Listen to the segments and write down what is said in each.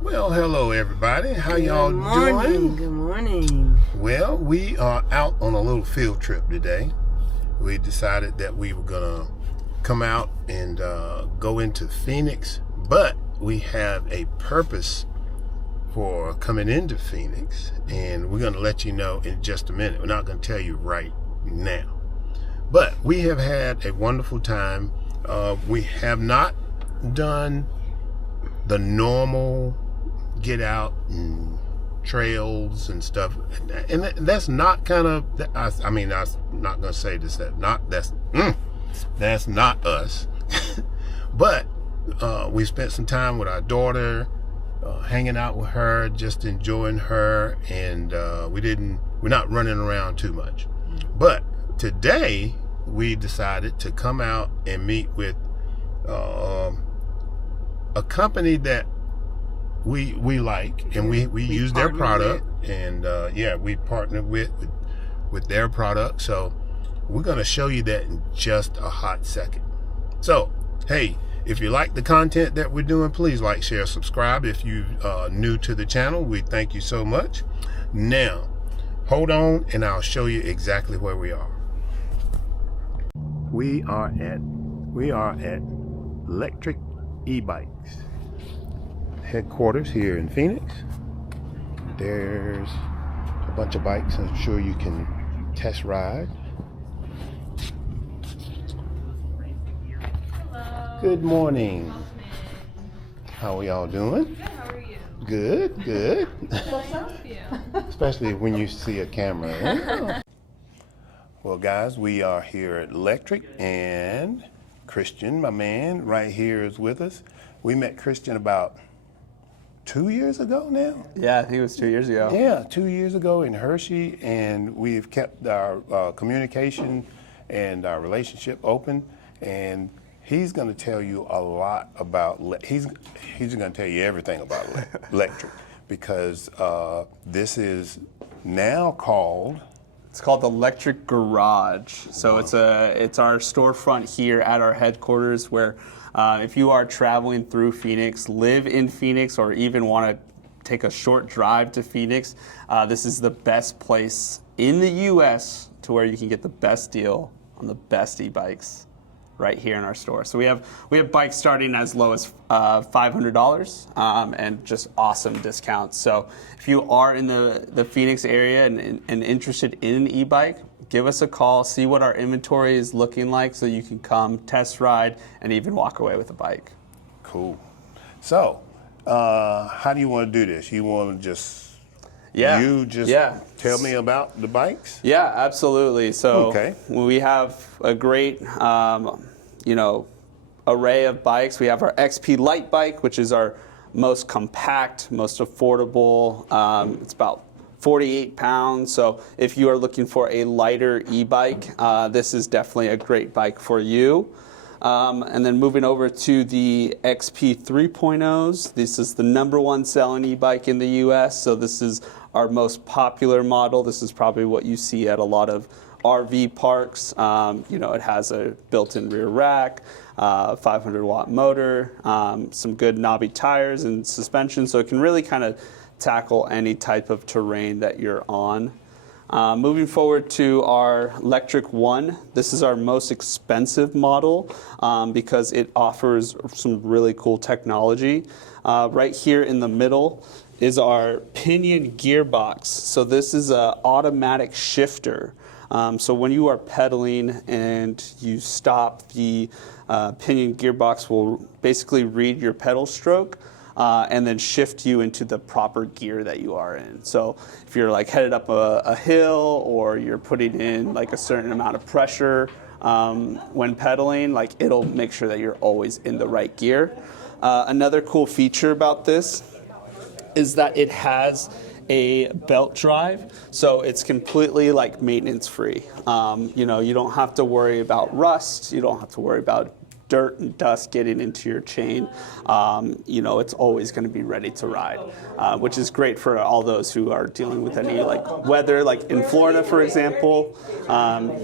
Well, hello everybody. How y'all doing? Good morning. Well, we are out on a little field trip today. We decided that we were gonna come out and go into Phoenix, but we have a purpose for coming into Phoenix, and we're gonna let you know in just a minute. We're not gonna tell you right now, but we have had a wonderful time. We have not done the normal get out and trails and stuff, and that's not kind of, I mean, I'm not gonna say this, that's not us. But we spent some time with our daughter, hanging out with her, just enjoying her, and we're not running around too much. But today we decided to come out and meet with a company that we like, and we use their product, and we partnered with their product. So we're going to show you that in just a hot second. So hey, if you like the content that we're doing, please like, share, subscribe. If you are new to the channel, we thank you so much. Now hold on and I'll show you exactly where we are. We are at Lectric eBikes headquarters here in Phoenix. There's a bunch of bikes I'm sure you can test ride. Hello. Good morning. How are y'all doing? Good, how are you? Good, good. Thank you. Especially when you see a camera. Well guys, we are here at Lectric, and Christian, my man, right here is with us. We met Christian about 2 years ago now? Yeah, I think it was 2 years ago. Yeah, 2 years ago in Hershey, and we've kept our communication and our relationship open, and he's going to tell you a lot about, he's going to tell you everything about Lectric, because this is now called... It's called the Lectric Garage. So it's our storefront here at our headquarters, where if you are traveling through Phoenix, live in Phoenix, or even want to take a short drive to Phoenix, this is the best place in the U.S. to where you can get the best deal on the best e-bikes right here in our store. So we have bikes starting as low as $500 and just awesome discounts. So if you are in the Phoenix area and interested in an e-bike, give us a call, see what our inventory is looking like, so you can come test ride and even walk away with a bike. Cool. So how do you want to do this? You want to just... Yeah. Tell me about the bikes? Yeah, absolutely. So okay. We have a great, array of bikes. We have our XP Light bike, which is our most compact, most affordable. It's about 48 pounds. So if you are looking for a lighter e-bike, this is definitely a great bike for you. And then moving over to the XP 3.0s, this is the #1 selling e-bike in the US. So this is our most popular model. This is probably what you see at a lot of RV parks. It has a built-in rear rack, 500-watt motor, some good knobby tires and suspension. So it can really kind of tackle any type of terrain that you're on. Moving forward to our Lectric 1, this is our most expensive model because it offers some really cool technology. Right here in the middle is our pinion gearbox. So this is an automatic shifter. So when you are pedaling and you stop, the pinion gearbox will basically read your pedal stroke and then shift you into the proper gear that you are in. So if you're like headed up a hill, or you're putting in like a certain amount of pressure when pedaling, like it'll make sure that you're always in the right gear. Another cool feature about this is that it has a belt drive, so it's completely like maintenance free. You don't have to worry about rust, you don't have to worry about dirt and dust getting into your chain. It's always going to be ready to ride, which is great for all those who are dealing with any like weather, like in Florida, for example.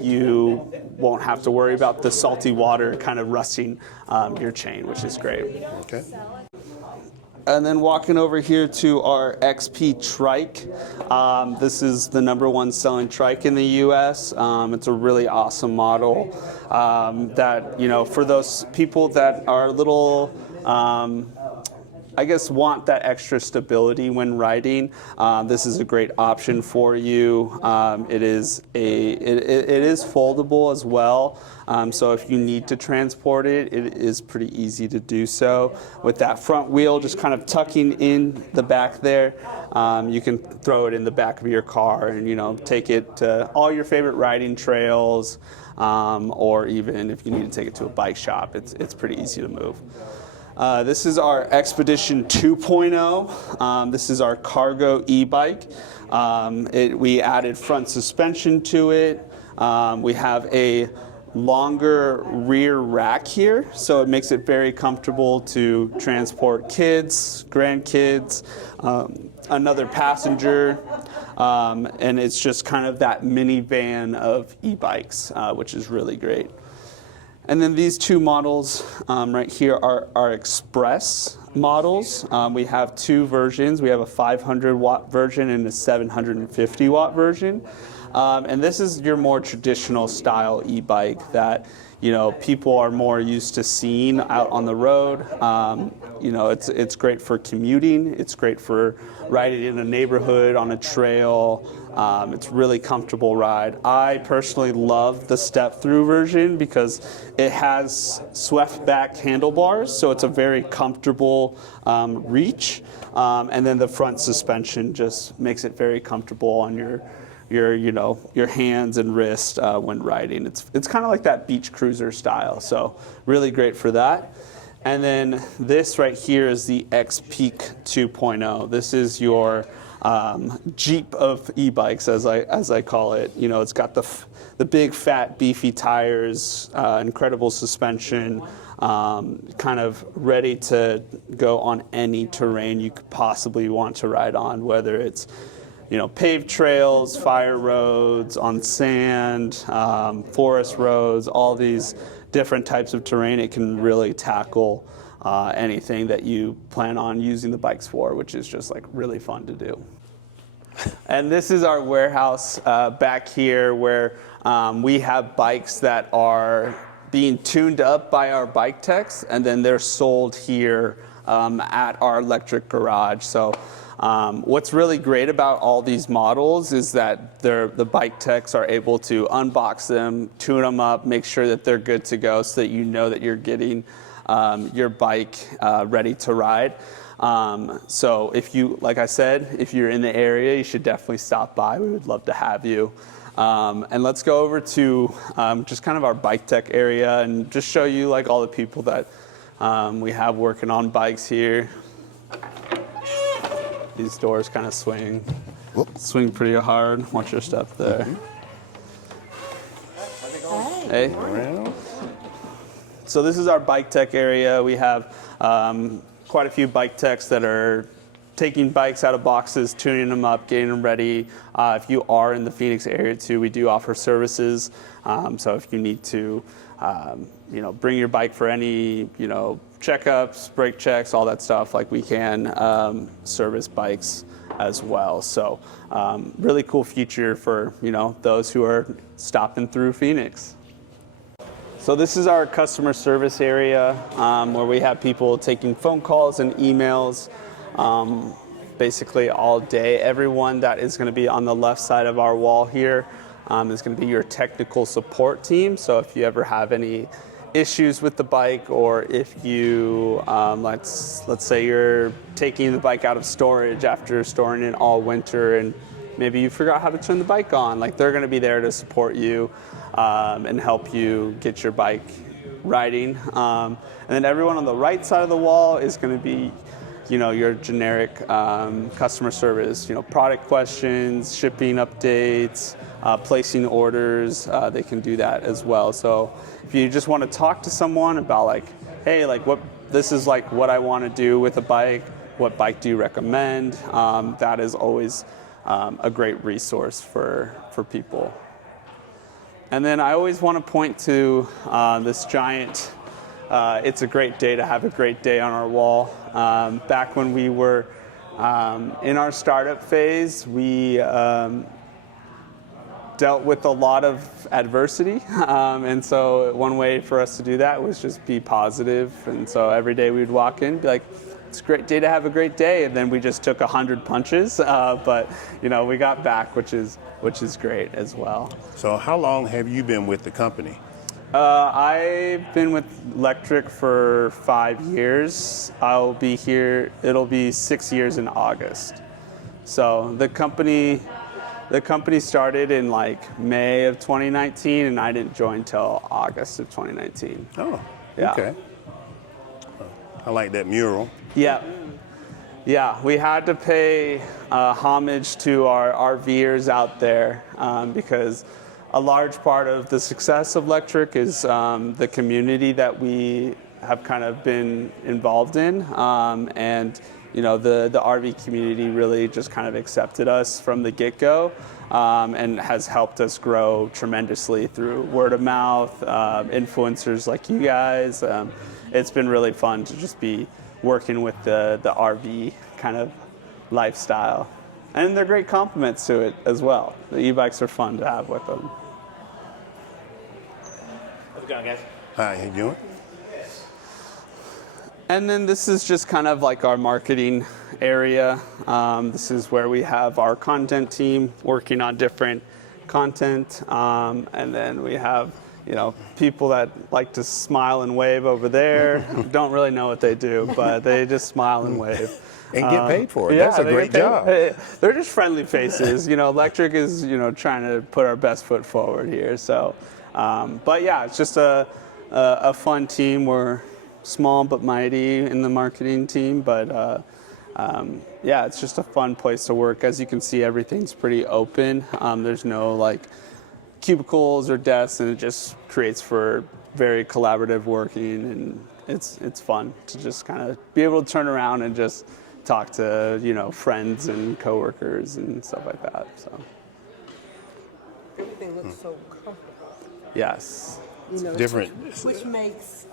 You won't have to worry about the salty water kind of rusting your chain, which is great. Okay. And then walking over here to our XP trike. This is the #1 selling trike in the US. It's a really awesome model that, you know, for those people that are a little, I guess, want that extra stability when riding, this is a great option for you. It is foldable as well, so if you need to transport it, it is pretty easy to do so. With that front wheel just kind of tucking in the back there, you can throw it in the back of your car and, you know, take it to all your favorite riding trails, or even if you need to take it to a bike shop, it's pretty easy to move. This is our Expedition 2.0. This is our cargo e-bike. We added front suspension to it. We have a longer rear rack here, so it makes it very comfortable to transport kids, grandkids, another passenger, and it's just kind of that minivan of e-bikes, which is really great. And then these two models right here are our Express models. We have two versions. We have a 500 watt version and a 750 watt version. And this is your more traditional style e-bike that, you know, people are more used to seeing out on the road. You know, it's great for commuting. It's great for riding in a neighborhood, on a trail. It's really comfortable ride. I personally love the step-through version because it has swept back handlebars, so it's a very comfortable reach. And then the front suspension just makes it very comfortable on your hands and wrist when riding. It's kind of like that beach cruiser style, so really great for that. And then this right here is the X-Peak 2.0. This is your Jeep of e-bikes, as I call it. You know, it's got the big, fat, beefy tires, incredible suspension, kind of ready to go on any terrain you could possibly want to ride on, whether it's, you know, paved trails, fire roads, on sand, forest roads, all these different types of terrain. It can really tackle anything that you plan on using the bikes for, which is just like really fun to do. And this is our warehouse back here where we have bikes that are being tuned up by our bike techs, and then they're sold here at our Lectric garage. So what's really great about all these models is that the bike techs are able to unbox them, tune them up, make sure that they're good to go so that you know that you're getting your bike ready to ride. So if you, like I said, if you're in the area, you should definitely stop by. We would love to have you. And let's go over to just kind of our bike tech area and just show you like all the people that we have working on bikes here. These doors kind of swing pretty hard. Watch your step there. Hey. So this is our bike tech area. We have quite a few bike techs that are taking bikes out of boxes, tuning them up, getting them ready. If you are in the Phoenix area too, we do offer services. So if you need to, you know, bring your bike for any, you know, checkups, brake checks, all that stuff, like we can service bikes as well. So really cool feature for, you know, those who are stopping through Phoenix. So this is our customer service area where we have people taking phone calls and emails basically all day. Everyone that is going to be on the left side of our wall here is going to be your technical support team. So if you ever have any issues with the bike, or if you, let's say you're taking the bike out of storage after storing it all winter and maybe you forgot how to turn the bike on, like they're going to be there to support you and help you get your bike riding. And then everyone on the right side of the wall is going to be, you know, your generic customer service, you know, product questions, shipping updates, placing orders. They can do that as well. So if you just want to talk to someone about like, hey, like this is like what I want to do with a bike, what bike do you recommend? That is always a great resource for people. And then I always want to point to this giant it's a great day to have a great day on our wall. Back when we were in our startup phase, we dealt with a lot of adversity, and so one way for us to do that was just be positive. And so every day we'd walk in, be like, "It's a great day to have a great day," and then we just took 100 punches, but we got back, which is great as well. So how long have you been with the company? I've been with Lectric for 5 years. I'll be here. It'll be 6 years in August. So the company started in like May of 2019, and I didn't join till August of 2019. Oh, Yeah. okay. I like that mural. Yeah. Yeah, we had to pay homage to our RVers out there because a large part of the success of Lectric is the community that we have kind of been involved in. And the RV community really just kind of accepted us from the get-go and has helped us grow tremendously through word of mouth, influencers like you guys. It's been really fun to just be working with the RV kind of lifestyle. And they're great compliments to it as well. The e-bikes are fun to have with them. How's it going, guys? Hi, how you doing? And then this is just kind of like our marketing area. This is where we have our content team working on different content. And then we have, people that like to smile and wave over there. Don't really know what they do, but they just smile and wave. And get paid for it. Yeah, That's a they great get paid. job. They're just friendly faces. Lectric is, trying to put our best foot forward here. So, but yeah, it's just a fun team. We're small but mighty in the marketing team, but yeah, it's just a fun place to work. As you can see, everything's pretty open. There's no like cubicles or desks, and it just creates for very collaborative working, and it's fun to just kind of be able to turn around and just talk to friends and coworkers and stuff like that. So everything looks so comfortable. yes, Different. Which makes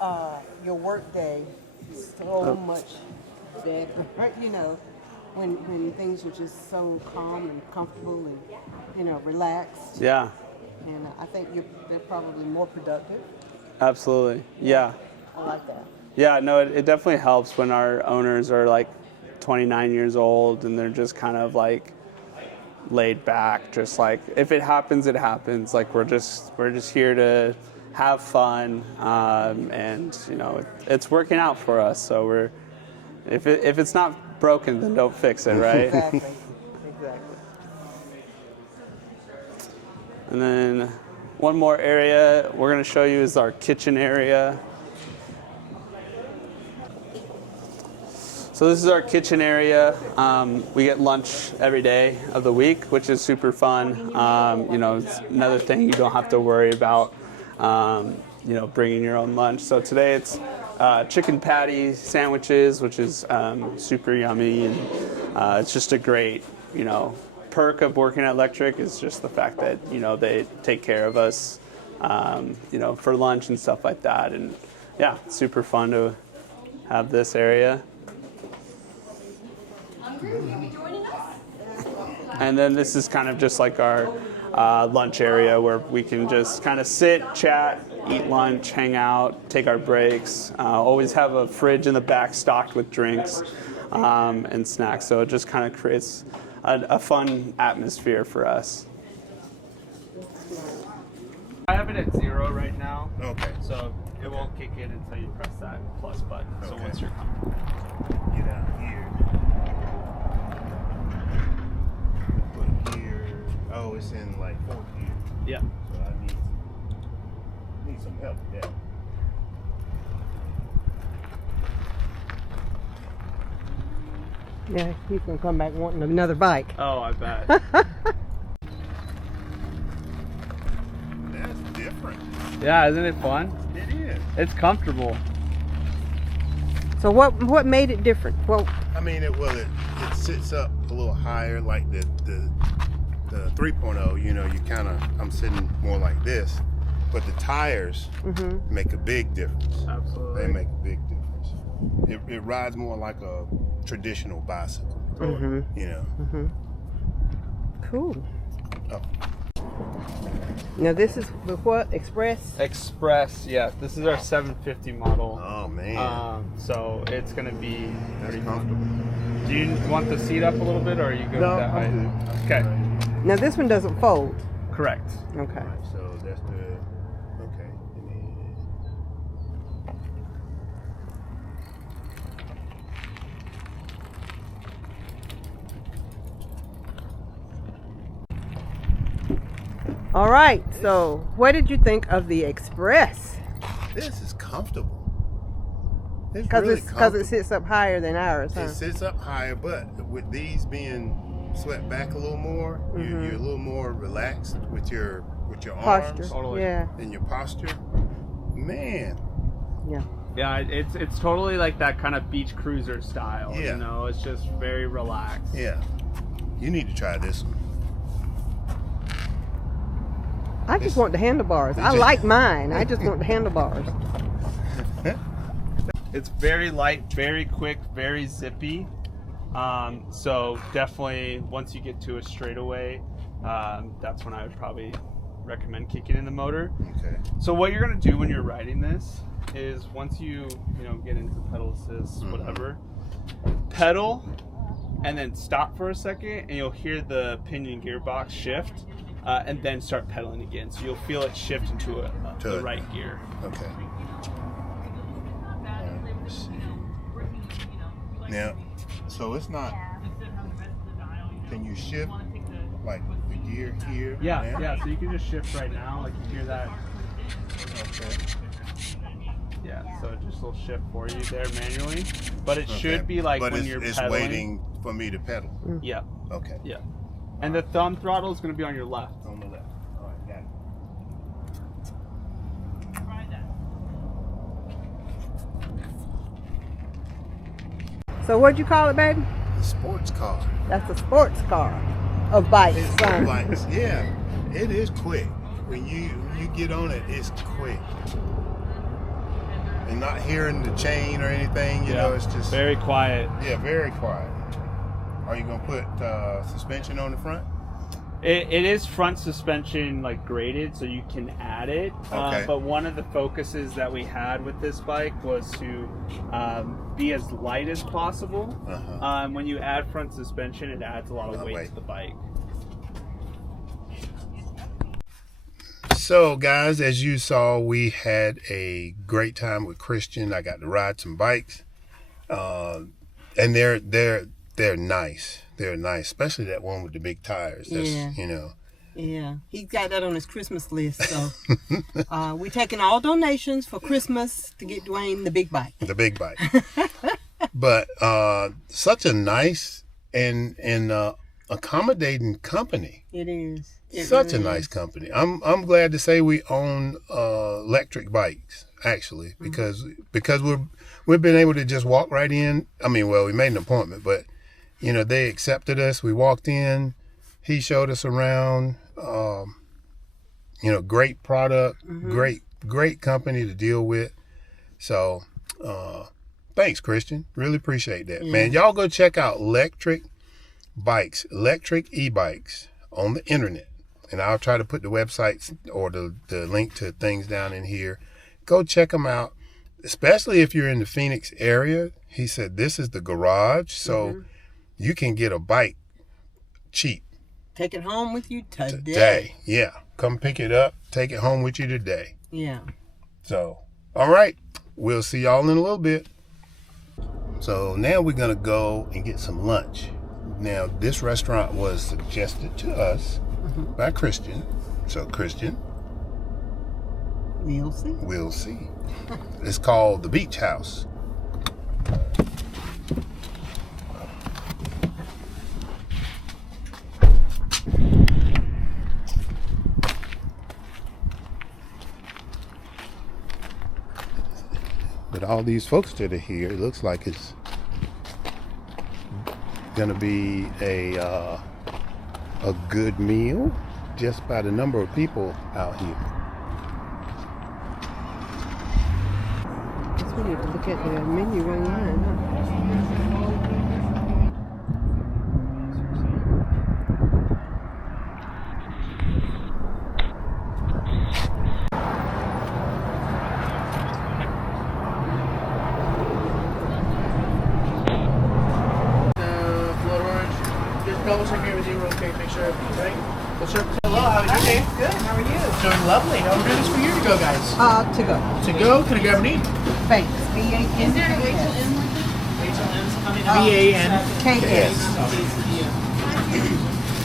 your work day so much better. When things are just so calm and comfortable and relaxed. yeah, And I think they're probably more productive. absolutely, yeah. I like that. Yeah, no, it definitely helps when our owners are like 29 years old and they're just kind of like laid back, just like if it happens, it happens. Like we're just here to have fun, and it's working out for us. So if it's not broken, then don't fix it, right? Exactly. And then one more area we're going to show you is our kitchen area. So this is our kitchen area. We get lunch every day of the week, which is super fun. It's another thing you don't have to worry about, bringing your own lunch. So today it's chicken patty sandwiches, which is super yummy. And it's just a great, perk of working at Lectric is just the fact that, they take care of us, for lunch and stuff like that. And yeah, it's super fun to have this area. And then this is kind of just like our lunch area where we can just kind of sit, chat, eat lunch, hang out, take our breaks. Always have a fridge in the back stocked with drinks and snacks. So it just kind of creates a fun atmosphere for us. I have it at 0 right now. Okay. So it won't kick in until you press that plus button. So Okay. once you're comfortable. Get out here. Put here. Oh, it's in like 4th gear. Yeah. So I need some help with that. Yeah, he's gonna come back wanting another bike. Oh, I bet. That's different. Yeah, isn't it fun? It is. It's comfortable. So what made it different? Well, I mean, it sits up a little higher, like the 3.0. You kind of, I'm sitting more like this, But the tires make a big difference. Absolutely. They make a big difference. It rides more like a traditional bicycle. You know. Cool. Oh. Now this is the what? Express? Express, yeah. This is our 750 model. Oh man. So it's gonna be That's pretty comfortable. Do you want the seat up a little bit, or are you good with that height? I'm good. Okay. Now this one doesn't fold. Correct. Okay. Alright, so that's the okay. And then, All right. So what did you think of the Express? this is comfortable. It's Because really it comfortable. sits up higher than ours, huh? It sits up higher, but with these being swept back a little more, you're a little more relaxed with your Posture. arms Totally. Yeah. and your posture. Man, Yeah. Yeah, it's totally like that kind of beach cruiser style. Yeah. You know, it's just very relaxed. yeah. You need to try this one. I just want the handlebars. I you- like mine. I just want the handlebars. It's very light, very quick, very zippy. So definitely once you get to a straightaway, that's when I would probably recommend kicking in the motor. Okay. So what you're gonna do when you're riding this is once you get into pedal assist, whatever, pedal and then stop for a second, and you'll hear the pinion gearbox shift, and then start pedaling again. So you'll feel it shift into the right gear. Okay. Let's see. Now, so it's not. Can you shift like the gear here? Yeah, now? yeah. So you can just shift right now, like you hear that. Okay. Yeah, so it just will shift for you there manually, but it Okay. should be like but when it's, you're it's pedaling. waiting for me to pedal. Yeah, Okay. yeah. And the thumb throttle is going to be on your left. On the left. All right, got it. So what'd you call it, baby? The sports car. That's a sports car of bikes, It's son. bikes. Yeah, it is quick. When you get on it, it's quick. And not hearing the chain or anything, you know, it's just very quiet. yeah, very quiet. Are you gonna put suspension on the front? It is front suspension like graded, so you can add it. Okay. But one of the focuses that we had with this bike was to be as light as possible. When you add front suspension, it adds a lot of weight to the bike. So, guys, as you saw, we had a great time with Christian. I got to ride some bikes, and they're nice. They're nice, especially that one with the big tires. That's, Yeah. you know. Yeah, he's got that on his Christmas list. So we're taking all donations for Christmas to get Dwayne the big bike. The big bike. But such a nice and accommodating company. It is. It Such really a nice is. company. I'm glad to say we own Lectric bikes actually because we've been able to just walk right in. I mean, well, we made an appointment, but you know they accepted us. We walked in. He showed us around. You know, great product, great company to deal with. So, thanks, Christian. Really appreciate that, man. Y'all go check out Lectric Bikes, Lectric eBikes on the internet. And I'll try to put the websites or the link to things down in here. Go check them out, especially if you're in the Phoenix area. He said this is the garage, so you can get a bike cheap. Take it home with you today. Today. Yeah. Come pick it up. Take it home with you today. Yeah. So, all right. We'll see y'all in a little bit. So now we're going to go and get some lunch. Now, this restaurant was suggested to us by Christian. So, Christian, We'll see. we'll see. It's called the Beach House. But all these folks that are here, it looks like it's gonna be a good meal just by the number of people out here. You need to look at the menu online, huh? Blood orange. Just double check here with you real quick. Make sure everything's right. Well, sir, hello. How are you today? Good. How are you? Doing lovely. How are we doing this for you to go, guys? To go. To go. Can I grab a name? Thanks. B-A-N. B-A-N-K-S. K-S.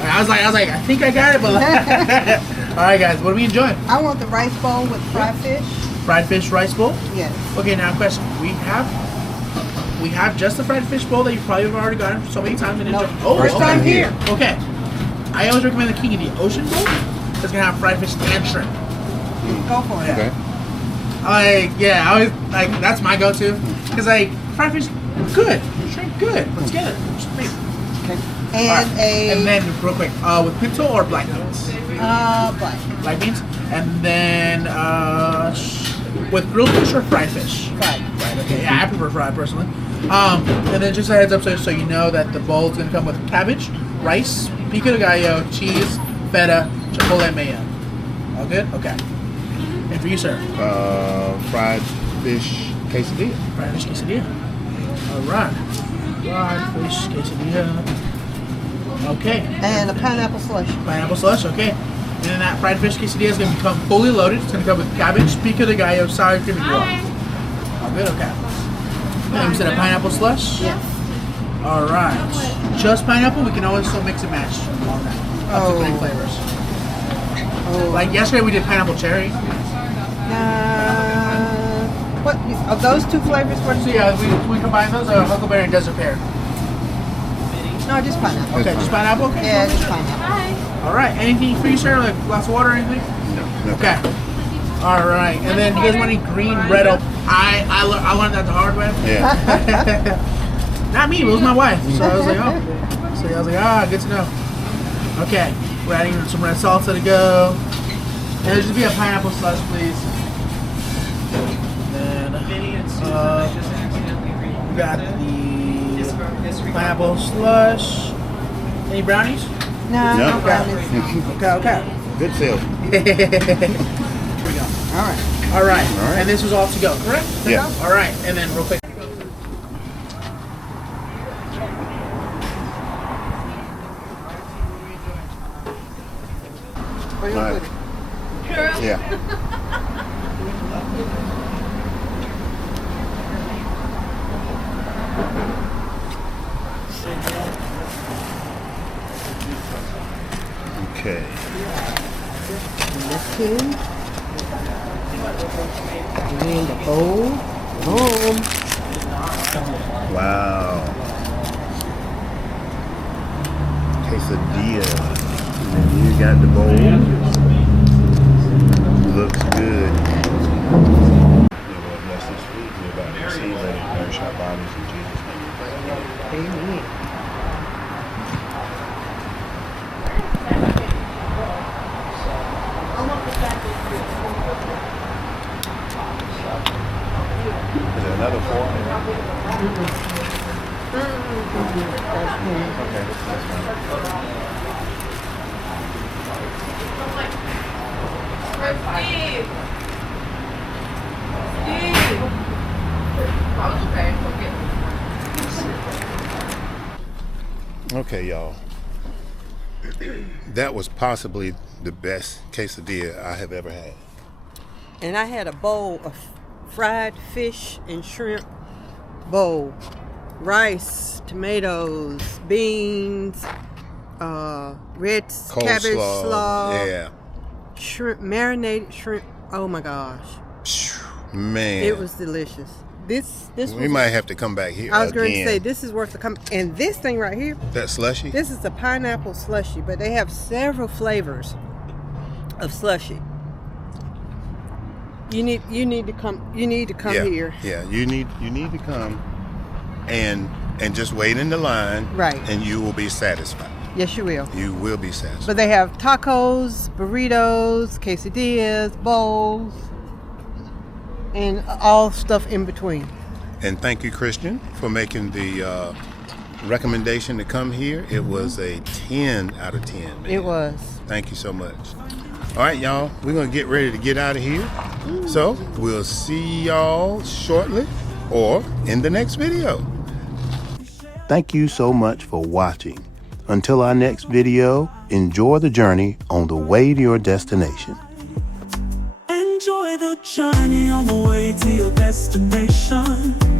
I was like, I think I got it, but all right, guys. What are we enjoying? I want the rice bowl with fried fish. Fried fish rice bowl. Yes. Okay, now question. We have just the fried fish bowl that you probably have already gotten so many times. And No. oh, First time here. Okay. I always recommend the King of the Ocean bowl. It's gonna have fried fish and shrimp. Go for it. Okay. I always like that's my go-to because fried fish good, shrimp good, put together. Just amazing. Okay. Alright, and then real quick, with pinto or black beans? Black. Black beans, and then with grilled fish or fried fish? Fried. Right. Okay. Yeah, I prefer fried personally. And then just a heads up, so you know that the bowl is gonna come with cabbage, rice, pico de gallo, cheese, feta, chipotle mayo. All good? Okay. And for you, sir? Fried fish quesadilla. Fried fish quesadilla. All right. Fried fish quesadilla. Okay. And a pineapple slush. Pineapple slush. Okay. And then that fried fish quesadilla is going to become fully loaded. It's going to come with cabbage, pico de gallo, sour cream, and grill. All good. Okay. And we said a pineapple slush. Yes. All right. Just pineapple. We can always still mix and match all that. Up to 3 flavors. Oh. Like yesterday, we did pineapple cherry. What of those 2 flavors? What? So yeah, we combine those. Huckleberry and desert pear. No, just pineapple. Okay, just pineapple. Okay. Yeah, just pineapple. All right. Anything for you, sir? Like a glass of water or anything? No. Okay. All right. And then you guys want any green, red oak? I learned that the hard way. Yeah. Not me. It was my wife. So I was like, oh. So I was like, good to know. Okay. We're adding some red salsa to go. And there'll just be a pineapple slush, please. And we got the pineapple slush. Any brownies? No, No. no brownies. Okay. Good sale. Here we go. All right. All right. All right. And this was all to go, correct? Yeah. All right. And then real quick. Where you All put right. it? Yeah. Okay. This tin. And the bowl. Boom. Wow. Quesadilla. And then you got the bowl. Looks good. Lord bless this food. We're about to receive. Let it nourish our bodies in Jesus' name. Amen. Is there another fork? Okay, that's fine. Okay, y'all. That was possibly the best quesadilla I have ever had. And I had a bowl of fried fish and shrimp bowl. Rice, tomatoes, beans, red cabbage slaw, Yeah. shrimp, marinated shrimp. Oh my gosh. Man. It was delicious. This We was, might have to come back here I was going to again. say this is worth the come. And this thing right here, That slushy? this is a pineapple slushy, but they have several flavors of slushy. You need to come yeah. here. Yeah, you need to come and just wait in the line. Right. And you will be satisfied. Yes, you will. You will be satisfied. But they have tacos, burritos, quesadillas, bowls, and all stuff in between. And thank you, Christian, for making the recommendation to come here. It was a 10 out of 10, man. It was. Thank you so much. All right, y'all, we're going to get ready to get out of here. So we'll see y'all shortly or in the next video. Thank you so much for watching. Until our next video, enjoy the journey on the way to your destination. Enjoy the journey on the way to your destination.